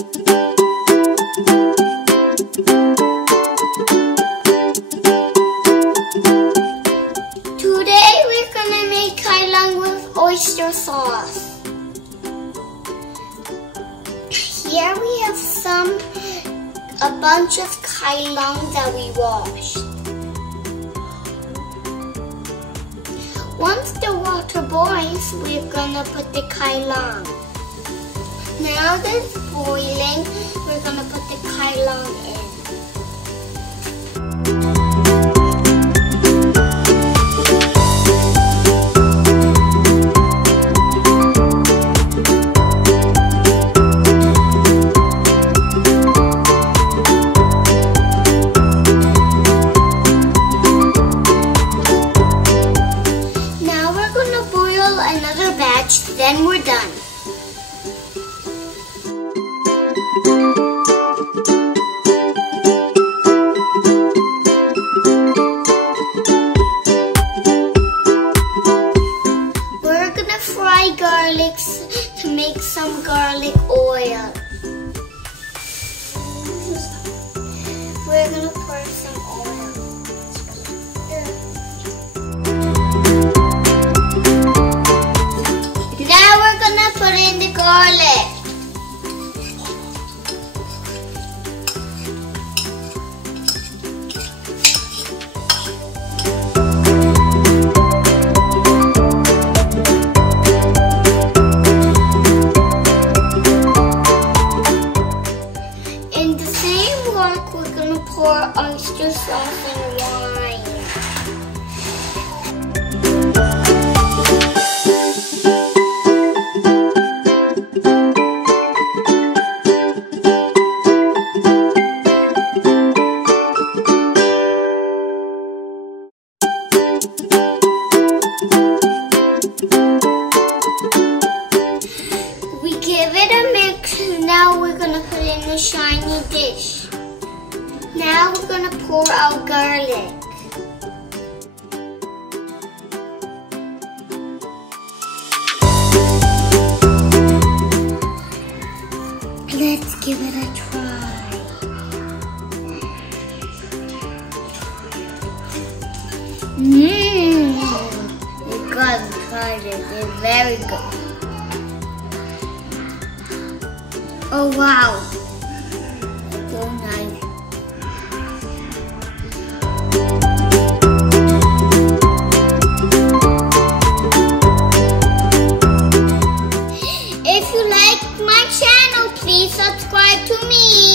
Today we're gonna make KaiLan with oyster sauce. Here we have a bunch of KaiLan that we washed. Once the water boils, we're gonna put the KaiLan. Now that it's boiling, we're gonna put the KaiLan in. Another batch, then we're done. We're gonna fry garlics to make some garlic oil. We're gonna pour some oil. Put in the garlic. In the same wok, we're going to pour oyster sauce and wine. Give it a mix. Now we're gonna put it in a shiny dish. Now we're gonna pour our garlic. Let's give it a try. You guys tried it. It's very good. Oh wow, so nice. If you like my channel, please subscribe to me.